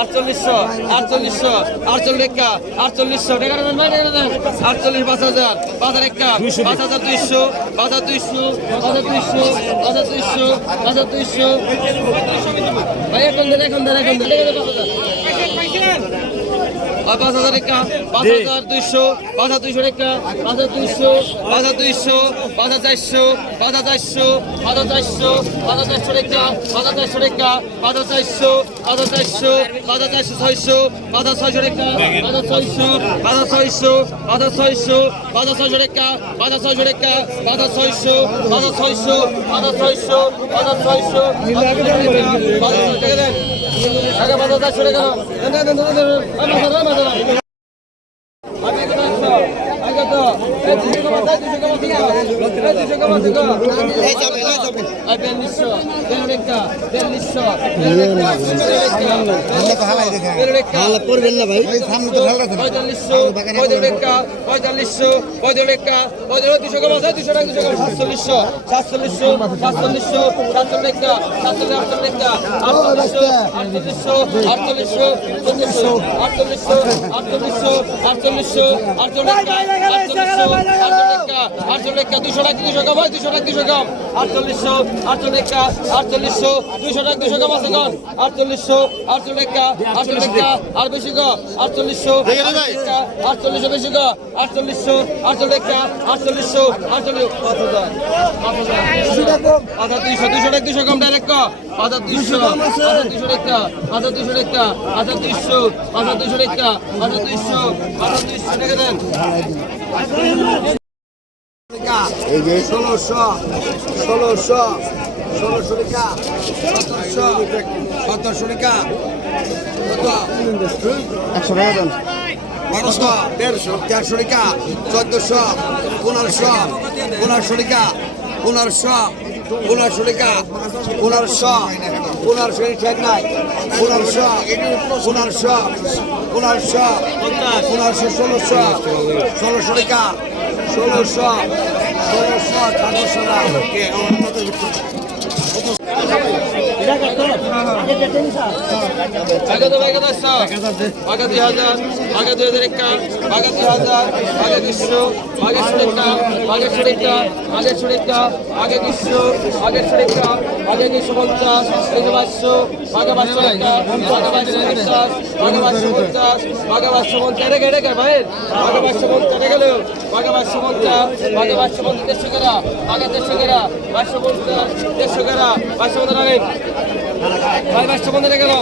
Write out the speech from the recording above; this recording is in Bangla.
আটচল্লিশশো আটচল্লিশশো আটচল্লিশ একা আটচল্লিশশো। আটচল্লিশ পাঁচ হাজার। পাঁচ হাজার পাঁচ হাজার দুইশো পাঁচ হাজার দুইশো পাঁচ হাজার দুইশো পাঁচ হাজার দুইশো পাঁচ হাজার দুইশো। ভাই এখন দেন এখন দেন এখন দেন। পাঁচ হাজার আর পাঁচ হাজার দুইশো পাঁচ হাজার দুইশো টাকা পাঁচ হাজার দুইশো পাঁচ হাজার দুইশো পাঁচ হাজার চারশো পাঁচ হাজার চারশো পাঁচ হাজার চারশো পাঁচ হাজার চারশো টাকা পাঁচ হাজার চারশো টাকা পাঁচ হাজার চারশো পাঁচ হাজার চারশো পাঁচ হাজার চারশো ছয়শো পাঁচ হাজার ছয়শো টাকা পাঁচ হাজার ছয়শো পাঁচ হাজার ছয়শো পাঁচ হাজার ছয়শো পাঁচ হাজার ছয়শো টাকা পাঁচ হাজার ছয়শো টাকা পাঁচ হাজার ছয়শো পাঁচ হাজার ছয়শো পাঁচ হাজার ছয়শো পাঁচ হাজার ছয়শো পাঁচ হাজার দেন টাকা পাঁচ হাজার চারশো টাকা দেন দেন দেন দেন দেন আমার মাথা আমার মাথা আমি এখানে আসছো আগে তো এই দুশো কমা দেয় দুশো কমা থেকে এই দুশো কমা থেকে এই যাবে এই যাবে এই বিয়াল্লিশশো বিয়াল্লিশটা বিয়াল্লিশশো হালা করবেন দুশো টাকা দুশো কম হয় দুশো টাকা দুশো কম আটচল্লিশশো আটচল্লিশটা আটচল্লিশশো দুশো টাকা দুশো কম আছে কম আটচল্লিশশো আটচল্লিশটা আটচল্লিশটা আর বেশি কম আটচল্লিশশো আটচল্লিশশো বেশি কম আটচল্লিশশো আটচল্লিশটা আটচল্লিশশো আটচল্লিশ পাঁচ হাজার। পাঁচ হাজার। দুইশো দুশো টাকা দুশো কম ডাইরেক্ট কম পাঁচ হাজার দুইশো। পাঁচ হাজার দুইশো টাকা পাঁচ হাজার দুইশো টাকা পাঁচ হাজার দুইশো পাঁচ হাজার দুইশো টাকা পাঁচ হাজার দুইশো পাঁচ হাজার দুইশো টাকা দেন। এই যে ষোলোশো ষোলোশো ষোলোশো টাকা সতেরোশো সতেরোশো টাকা। একশো টাকা দেন। বারোশো দেড়শো দেড়শো টাকা চোদ্দশো পনেরোশো পনেরোশো টাকা পনেরোশো পনেরোশো টাকা পনেরোশো পনেরোশো ঠিক নাই। পনেরোশো পনেরোশো পনেরোশো পনেরোশো ষোলোশো ষোলোশো টাকা ষোলোশো ষোলোশো আঠারোশো আগে তো আগে দশশো আগে দুই হাজার আগে দুই হাজার একটা আগে দুই হাজার আগে দুইশো আগে সুরেখা আগে সুরেখা আগে সুরেখা আগে দুইশো আগে সুরেখা আগে দুইশো পঞ্চাশ আগে পাঁচশো আগে পাঁচশো টাকা আগে পাঁচশো পঞ্চাশ আগে পাঁচশো পঞ্চাশ আগে পাঁচশো পঞ্চাশ রেখে রেখে ভাই আগে পাঁচশো পঞ্চাশ রেখে গেল আগে পাঁচশো পঞ্চাশ আগে পাঁচশো পঞ্চাশ দেড়শো কেরা আগে দেড়শো কেরা পাঁচশো পঞ্চাশ দেড়শো কেরা পাঁচশো পঞ্চাশ ভাই পাঁচশো পঞ্চাশ গেল